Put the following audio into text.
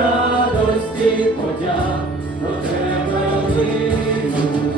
радості подяк до тебе лину.